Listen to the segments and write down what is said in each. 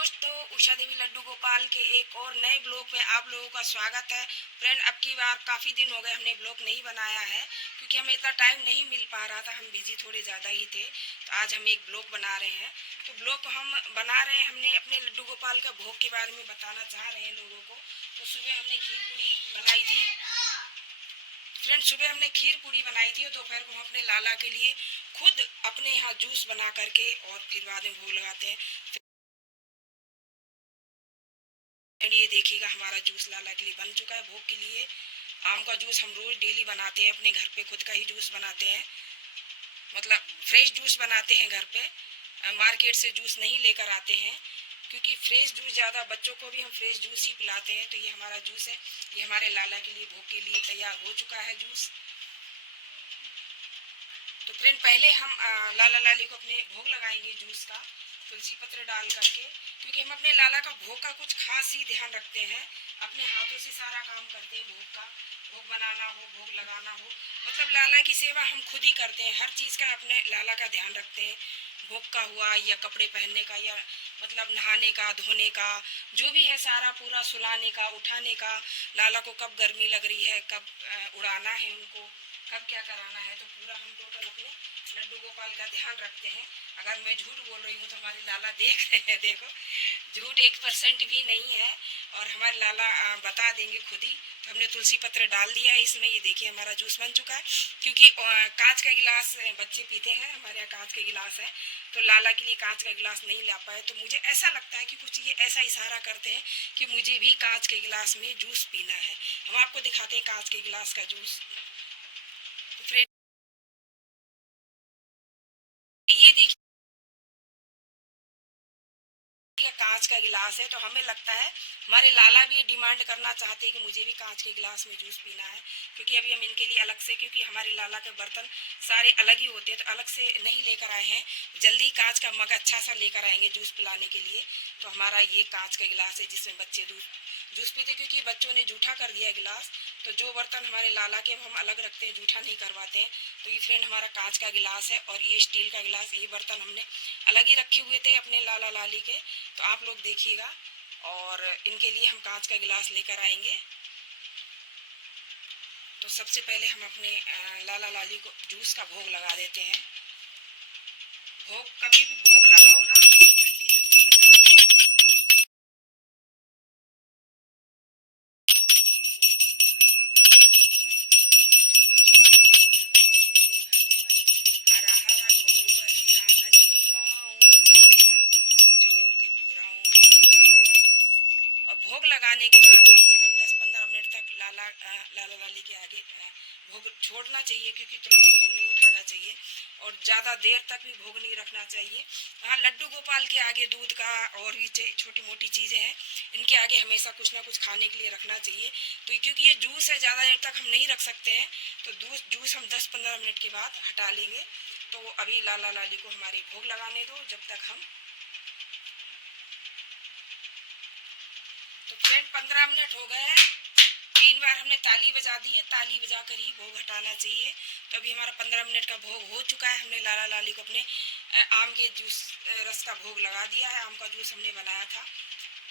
दोस्तों, उषा देवी लड्डू गोपाल के एक और नए ब्लॉग में आप लोगों का स्वागत है। फ्रेंड, अब की बार काफ़ी दिन हो गए हमने ब्लॉग नहीं बनाया है क्योंकि हमें इतना टाइम नहीं मिल पा रहा था। हम बिजी थोड़े ज़्यादा ही थे, तो आज हम एक ब्लॉग बना रहे हैं। तो ब्लॉग हम बना रहे हैं, हमने अपने लड्डू गोपाल का भोग के बारे में बताना चाह रहे हैं लोगों को। तो सुबह हमने खीर पूड़ी बनाई थी। फ्रेंड, सुबह हमने खीर पूड़ी बनाई थी और दोपहर को हम अपने लाला के लिए खुद अपने यहाँ जूस बना करके और फिर बाद में भोग लगाते हैं। ये देखिएगा, हमारा जूस लाला के लिए बन चुका है भोग के लिए। आम का जूस हम रोज डेली बनाते हैं, अपने घर पे खुद का ही जूस बनाते हैं, मतलब फ्रेश जूस बनाते हैं घर पे। मार्केट से जूस नहीं लेकर आते हैं क्योंकि फ्रेश जूस ज़्यादा, बच्चों को भी हम फ्रेश जूस ही पिलाते हैं। तो ये हमारा जूस है, ये हमारे लाला के लिए भोग के लिए तैयार हो चुका है जूस। तो फ्रेंड, पहले हम लाला लाली को अपने भोग लगाएंगे जूस का, तुलसी पत्र डाल करके, क्योंकि हम अपने लाला का भोग का कुछ खास ही ध्यान रखते हैं। अपने हाथों से सारा काम करते हैं भोग का, भोग बनाना हो, भोग लगाना हो, मतलब लाला की सेवा हम खुद ही करते हैं। हर चीज़ का अपने लाला का ध्यान रखते हैं। भोग का हुआ या कपड़े पहनने का या मतलब नहाने का, धोने का, जो भी है सारा पूरा, सुलाने का, उठाने का, लाला को कब गर्मी लग रही है, कब उड़ाना है उनको, कब क्या कराना है, तो पूरा हम टोटल अपने लड्डू गोपाल का ध्यान रखते हैं। अगर मैं झूठ बोल रही हूँ तो हमारे लाला देख रहे हैं, देखो झूठ 1% भी नहीं है और हमारे लाला बता देंगे खुद ही। तो हमने तुलसी पत्र डाल दिया है इसमें। ये देखिए, हमारा जूस बन चुका है। क्योंकि कांच का गिलास बच्चे पीते हैं, हमारे यहाँ कांच के गिलास है, तो लाला के लिए कांच का गिलास नहीं ला पाए। तो मुझे ऐसा लगता है कि कुछ ये ऐसा इशारा करते हैं कि मुझे भी कांच के गिलास में जूस पीना है। हम आपको दिखाते हैं कांच के गिलास का जूस। तो फ्रेंड, ये देखिए, कांच का गिलास है। तो हमें लगता है हमारे लाला भी डिमांड करना चाहते हैं कि मुझे भी कांच के गिलास में जूस पीना है, क्योंकि अभी हम इनके लिए अलग से, क्योंकि हमारे लाला के बर्तन सारे अलग ही होते हैं, तो अलग से नहीं लेकर आए हैं। जल्दी कांच का मग अच्छा सा लेकर आएंगे जूस पिलाने के लिए। तो हमारा ये कांच का गिलास है जिसमें बच्चे जूस पीते, क्योंकि बच्चों ने जूठा कर दिया गिलास। तो जो बर्तन हमारे लाला के हम अलग रखते हैं, जूठा नहीं करवाते हैं। तो ये फ्रेंड हमारा कांच का गिलास है और ये स्टील का गिलास, ये बर्तन हमने अलग ही रखे हुए थे अपने लाला लाली के। तो आप लोग देखिएगा, और इनके लिए हम कांच का गिलास लेकर आएंगे। तो सबसे पहले हम अपने लाला लाली को जूस का भोग लगा देते हैं। भोग, कभी भी भोग लगाओ ना, घंटी जरूर बजाना चाहिए। हरा हरा गोबर आंगन लिपाऊं, चंदन चौक पुराऊं मेरे भगवन। और भोग लगाने के बाद कम से कम 10-15 मिनट तक लाला लाली के आगे भोग छोड़ना चाहिए, क्योंकि तुरंत भोग नहीं उठाना चाहिए और ज़्यादा देर तक भी भोग नहीं रखना चाहिए। हाँ, लड्डू गोपाल के आगे दूध का और भी छोटी मोटी चीज़ें हैं, इनके आगे हमेशा कुछ ना कुछ खाने के लिए रखना चाहिए। तो क्योंकि ये जूस है, ज़्यादा देर तक हम नहीं रख सकते हैं, तो जूस हम 10-15 मिनट के बाद हटा लेंगे। तो अभी लाला लाली को हमारे भोग लगाने दो जब तक हम। तो फ्रेंड, 15 मिनट हो गए हैं। 3 बार हमने ताली बजा दी है, ताली बजा कर ही भोग हटाना चाहिए। तो अभी हमारा 15 मिनट का भोग हो चुका है। हमने लाला लाली को अपने आम के जूस रस का भोग लगा दिया है। आम का जूस हमने बनाया था।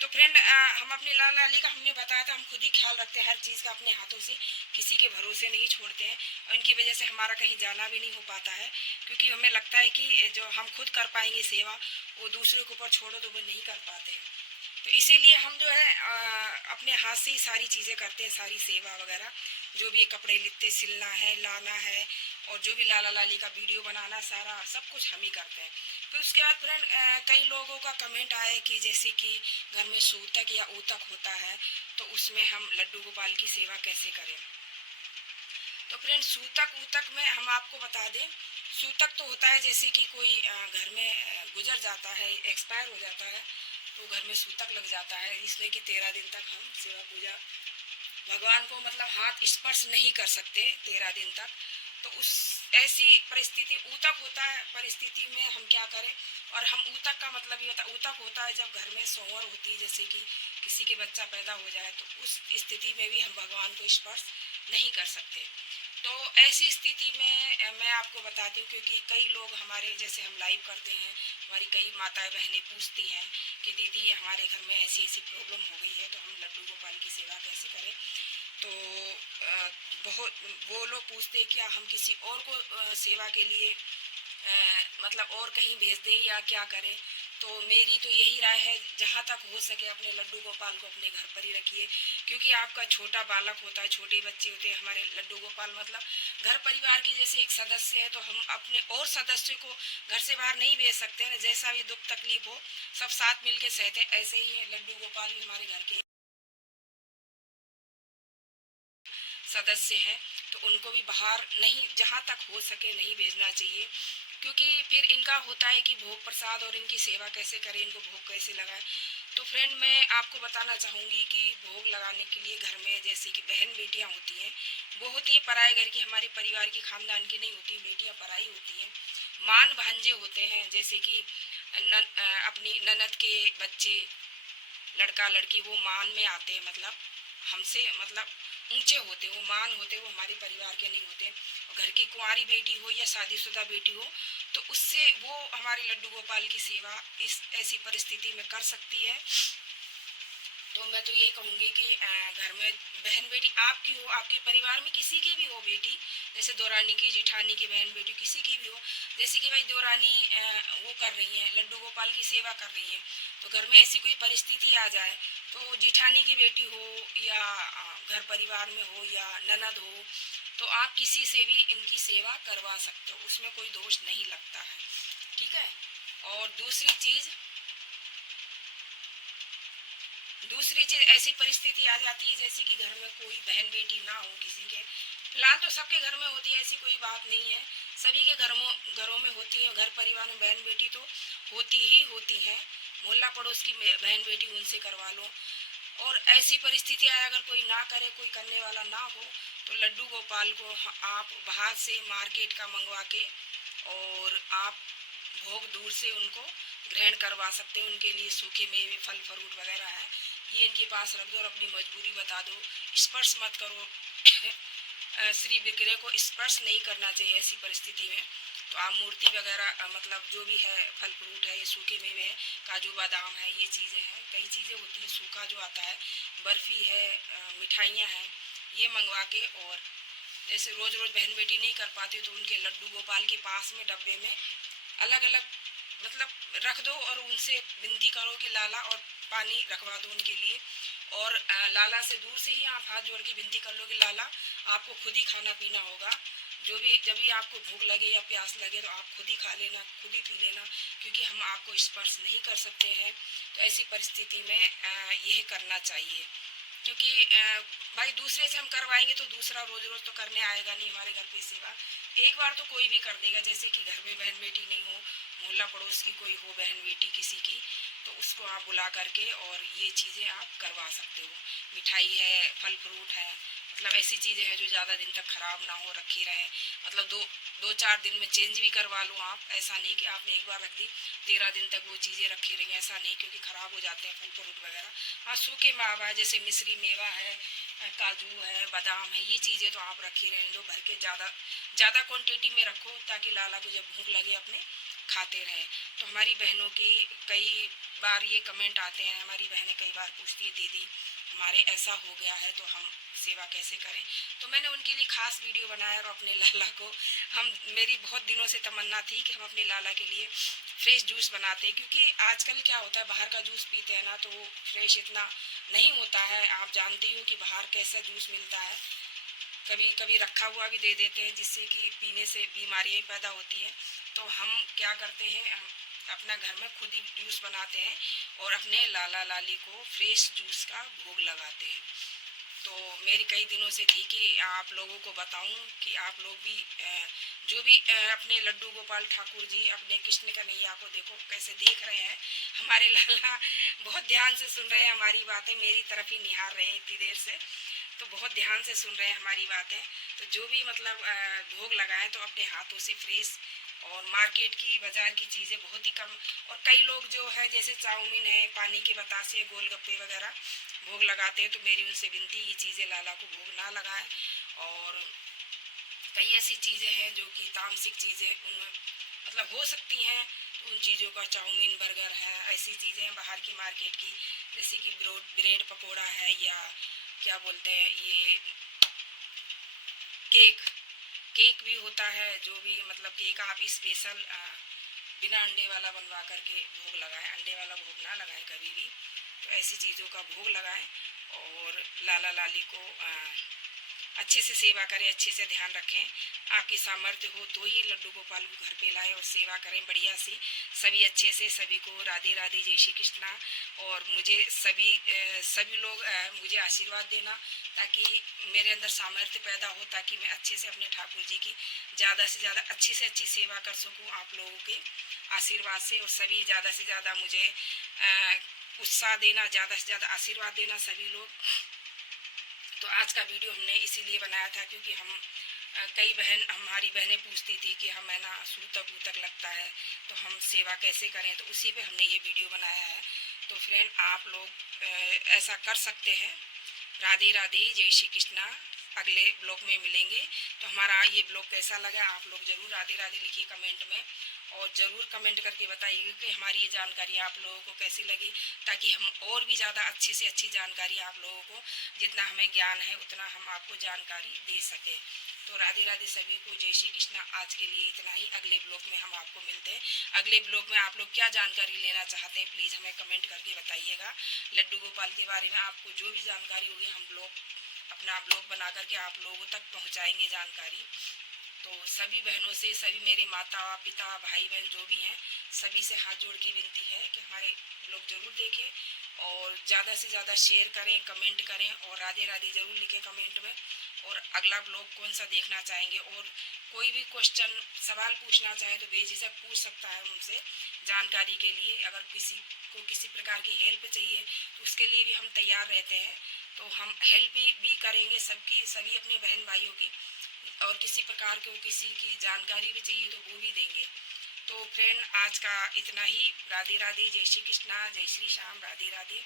तो फ्रेंड, हम अपने लाला लाली का, हमने बताया था, हम खुद ही ख्याल रखते हैं हर चीज़ का अपने हाथों से, किसी के भरोसे नहीं छोड़ते हैं। और इनकी वजह से हमारा कहीं जाना भी नहीं हो पाता है, क्योंकि हमें लगता है कि जो हम खुद कर पाएंगे सेवा, वो दूसरे के ऊपर छोड़ो तो वो नहीं कर पाते हैं। तो इसीलिए हम जो है अपने हाथ से ही सारी चीज़ें करते हैं, सारी सेवा वगैरह, जो भी कपड़े लित्ते सिलना है, लाना है, और जो भी लाला लाली का वीडियो बनाना, सारा सब कुछ हम ही करते हैं। तो उसके बाद फ्रेंड, कई लोगों का कमेंट आया कि जैसे कि घर में सूतक या ऊतक होता है, तो उसमें हम लड्डू गोपाल की सेवा कैसे करें। तो फ्रेंड, सूतक ऊतक में हम आपको बता दें, सूतक तो होता है जैसे कि कोई घर में गुजर जाता है, एक्सपायर हो जाता है, तो घर में सूतक लग जाता है, इसमें कि 13 दिन तक हम सेवा पूजा भगवान को मतलब हाथ स्पर्श नहीं कर सकते 13 दिन तक। तो उस ऐसी परिस्थिति, ऊतक होता है, परिस्थिति में हम क्या करें। और हम ऊतक का मतलब ये होता है, ऊतक होता है जब घर में सोहर होती है, जैसे कि किसी के बच्चा पैदा हो जाए, तो उस स्थिति में भी हम भगवान को स्पर्श नहीं कर सकते। तो ऐसी स्थिति में मैं आपको बताती हूँ, क्योंकि कई लोग हमारे जैसे हम लाइव करते हैं, हमारी कई माताएं बहनें पूछती हैं कि दीदी हमारे घर में ऐसी ऐसी प्रॉब्लम हो गई है, तो हम लड्डू गोपाल की सेवा कैसे करें। तो बहुत वो लोग पूछते क्या हम किसी और को सेवा के लिए मतलब और कहीं भेज दें या क्या करें। तो मेरी तो यही राय है, जहाँ तक हो सके अपने लड्डू गोपाल को अपने घर पर ही रखिए, क्योंकि आपका छोटा बालक होता है, छोटे बच्चे होते हैं। हमारे लड्डू गोपाल मतलब घर परिवार की जैसे एक सदस्य है, तो हम अपने और सदस्य को घर से बाहर नहीं भेज सकते हैं। जैसा भी दुख तकलीफ हो सब साथ मिल के सहते हैं, ऐसे ही है लड्डू गोपाल भी हमारे घर के सदस्य हैं। तो उनको भी बाहर नहीं, जहाँ तक हो सके नहीं भेजना चाहिए, क्योंकि फिर इनका होता है कि भोग प्रसाद और इनकी सेवा कैसे करें, इनको भोग कैसे लगाएं। तो फ्रेंड मैं आपको बताना चाहूँगी कि भोग लगाने के लिए घर में जैसे कि बहन बेटियाँ होती हैं, वो होती है पराए घर की, हमारे परिवार की खानदान की नहीं होती, बेटियाँ पराई होती हैं। मान भांजे होते हैं, जैसे कि अपनी ननद के बच्चे, लड़का लड़की, वो मान में आते हैं, मतलब हमसे मतलब ऊंचे होते, वो मान होते, वो हमारे परिवार के नहीं होते। और घर की कुंवारी बेटी हो या शादीशुदा बेटी हो, तो उससे वो हमारे लड्डू गोपाल की सेवा इस ऐसी परिस्थिति में कर सकती है। तो मैं तो यही कहूँगी कि घर में बहन बेटी आपकी हो, आपके परिवार में किसी की भी हो बेटी, जैसे दौरानी की, जिठानी की बहन बेटी किसी की भी हो, जैसे कि भाई दौरानी वो कर रही है, लड्डू गोपाल की सेवा कर रही है, तो घर में ऐसी कोई परिस्थिति आ जाए, तो जिठानी की बेटी हो या घर परिवार में हो या ननद हो, तो आप किसी से भी इनकी सेवा करवा सकते हो, उसमें कोई दोष नहीं लगता है। ठीक है। और दूसरी चीज ऐसी परिस्थिति आ जाती है जैसे कि घर में कोई बहन बेटी ना हो किसी के, फिलहाल तो सबके घर में होती है, ऐसी कोई बात नहीं है, सभी के घरों में होती है, घर परिवार में बहन बेटी तो होती ही होती है। मोहल्ला पड़ोस की बहन बेटी उनसे करवा लो। और ऐसी परिस्थिति आए अगर कोई ना करे, कोई करने वाला ना हो, तो लड्डू गोपाल को आप बाहर से मार्केट का मंगवा के और आप भोग दूर से उनको ग्रहण करवा सकते हैं। उनके लिए सूखे मेवे, फल फ्रूट वगैरह है, ये इनके पास रख दो और अपनी मजबूरी बता दो, स्पर्श मत करो। श्री विग्रह को स्पर्श नहीं करना चाहिए ऐसी परिस्थिति में। तो आप मूर्ति वगैरह मतलब जो भी है, फल फ्रूट है, ये सूखे मेवे हैं, काजू बादाम है, ये चीज़ें हैं, कई चीज़ें होती हैं, सूखा जो आता है, बर्फ़ी है, मिठाइयाँ हैं, ये मंगवा के, और जैसे रोज़ रोज़ बहन बेटी नहीं कर पाती तो उनके लड्डू गोपाल के पास में डब्बे में अलग अलग मतलब रख दो और उनसे विनती करो कि लाला, और पानी रखवा दो उनके लिए। और लाला से दूर से ही आप हाथ जोड़ के विनती कर लो कि लाला आपको खुद ही खाना पीना होगा, जब भी आपको भूख लगे या प्यास लगे तो आप खुद ही खा लेना, खुद ही पी लेना, क्योंकि हम आपको स्पर्श नहीं कर सकते हैं। तो ऐसी परिस्थिति में यह करना चाहिए, क्योंकि भाई दूसरे से हम करवाएंगे तो दूसरा रोज रोज तो करने आएगा नहीं हमारे घर पे सेवा। एक बार तो कोई भी कर देगा, जैसे कि घर में बहन बेटी नहीं हो, मोहल्ला पड़ोस की कोई हो बहन बेटी किसी की, तो उसको आप बुला करके और ये चीज़ें आप करवा सकते हो। मिठाई है, फल फ्रूट है, मतलब ऐसी चीज़ें हैं जो ज़्यादा दिन तक ख़राब ना हो, रखी रहे, मतलब दो चार दिन में चेंज भी करवा लो आप। ऐसा नहीं कि आपने एक बार रख दी 13 दिन तक वो चीज़ें रखी रहेंगी, ऐसा नहीं, क्योंकि ख़राब हो जाते हैं फल फ्रूट वगैरह। हाँ, सूखे मेवा है जैसे मिश्री मेवा है, काजू है, बादाम है, ये चीज़ें तो आप रखी रहने दो, भर के ज़्यादा क्वांटिटी में रखो, ताकि लाला को जब भूख लगे अपने खाते रहें। तो हमारी बहनों की कई बार ये कमेंट आते हैं, हमारी बहनें कई बार पूछती है दीदी हमारे ऐसा हो गया है तो हम सेवा कैसे करें। तो मैंने उनके लिए खास वीडियो बनाया और अपने लाला को मेरी बहुत दिनों से तमन्ना थी कि हम अपने लाला के लिए फ्रेश जूस बनाते हैं, क्योंकि आजकल क्या होता है बाहर का जूस पीते हैं ना, तो वो फ्रेश इतना नहीं होता है। आप जानती हो कि बाहर कैसा जूस मिलता है, कभी कभी रखा हुआ भी दे देते हैं, जिससे कि पीने से बीमारियाँ पैदा होती हैं। तो हम क्या करते हैं, हम अपना घर में खुद ही जूस बनाते हैं और अपने लाला लाली को फ्रेश जूस का भोग लगाते हैं। तो मेरी कई दिनों से थी कि आप लोगों को बताऊं कि आप लोग भी जो भी अपने लड्डू गोपाल ठाकुर जी अपने कृष्ण कन्हैया को देखो कैसे देख रहे हैं। हमारे लाला बहुत ध्यान से सुन रहे हैं हमारी बातें, मेरी तरफ ही निहार रहे हैं इतनी देर से, तो बहुत ध्यान से सुन रहे हैं हमारी बातें। तो जो भी मतलब भोग लगाएं तो अपने हाथों से फ्रेश, और मार्केट की बाज़ार की चीज़ें बहुत ही कम। और कई लोग जो है जैसे चाउमीन है, पानी के बतासे, गोलगप्पे वगैरह भोग लगाते हैं, तो मेरी उनसे विनती ये चीज़ें लाला को भोग ना लगाएं। और कई ऐसी चीज़ें हैं जो कि तामसिक चीज़ें उनमें मतलब हो सकती हैं, उन चीज़ों का चाउमीन बर्गर है, ऐसी चीज़ें बाहर की मार्केट की, जैसे कि ब्रेड पकोड़ा है, या क्या बोलते हैं ये केक केक भी होता है। जो भी मतलब केक आप स्पेशल बिना अंडे वाला बनवा करके भोग लगाएं, अंडे वाला भोग ना लगाएं कभी भी। तो ऐसी चीज़ों का भोग लगाएं और लाला लाली को अच्छे से सेवा करें, अच्छे से ध्यान रखें। आपकी सामर्थ्य हो तो ही लड्डू गोपाल को घर पे लाएं और सेवा करें बढ़िया सी। सभी अच्छे से, सभी को राधे राधे, जय श्री कृष्णा। और मुझे सभी लोग मुझे आशीर्वाद देना, ताकि मेरे अंदर सामर्थ्य पैदा हो, ताकि मैं अच्छे से अपने ठाकुर जी की ज़्यादा से ज़्यादा अच्छी से अच्छी सेवा कर सकूँ आप लोगों के आशीर्वाद से। और सभी ज़्यादा से ज़्यादा मुझे उत्साह देना, ज़्यादा से ज़्यादा आशीर्वाद देना सभी लोग। तो आज का वीडियो हमने इसीलिए बनाया था क्योंकि कई हमारी बहनें पूछती थी कि हम है ना सूतक वूतक लगता है तो हम सेवा कैसे करें, तो उसी पे हमने ये वीडियो बनाया है। तो फ्रेंड आप लोग ऐसा कर सकते हैं। राधे राधे, जय श्री कृष्णा। अगले ब्लॉग में मिलेंगे। तो हमारा ये ब्लॉग कैसा लगा आप लोग ज़रूर राधे राधे लिखिए कमेंट में, और ज़रूर कमेंट करके बताइए कि हमारी ये जानकारी आप लोगों को कैसी लगी, ताकि हम और भी ज़्यादा अच्छी से अच्छी जानकारी आप लोगों को, जितना हमें ज्ञान है उतना हम आपको जानकारी दे सकें। तो राधे राधे सभी को, जय श्री कृष्णा। आज के लिए इतना ही। अगले ब्लॉग में हम आपको मिलते हैं। अगले ब्लॉग में आप लोग क्या जानकारी लेना चाहते हैं प्लीज़ हमें कमेंट करके बताइएगा। लड्डू गोपाल के बारे में आपको जो भी जानकारी होगी हम अपना ब्लॉग बना करके आप लोगों तक पहुंचाएंगे जानकारी। तो सभी बहनों से, सभी मेरे माता पिता भाई बहन जो भी हैं, सभी से हाथ जोड़ के विनती है कि हमारे ब्लॉग जरूर देखें और ज़्यादा से ज़्यादा शेयर करें, कमेंट करें और राधे राधे ज़रूर लिखें कमेंट में। और अगला ब्लॉग कौन सा देखना चाहेंगे, और कोई भी क्वेश्चन सवाल पूछना चाहे तो बेझिझक पूछ सकता है मुझसे जानकारी के लिए। अगर किसी को किसी प्रकार की हेल्प चाहिए तो उसके लिए भी हम तैयार रहते हैं। तो हम हेल्प भी करेंगे सबकी, सभी अपने बहन भाइयों की। और किसी प्रकार को किसी की जानकारी भी चाहिए तो वो भी देंगे। तो फ्रेंड आज का इतना ही। राधे राधे, जय श्री कृष्णा, जय श्री श्याम, राधे राधे।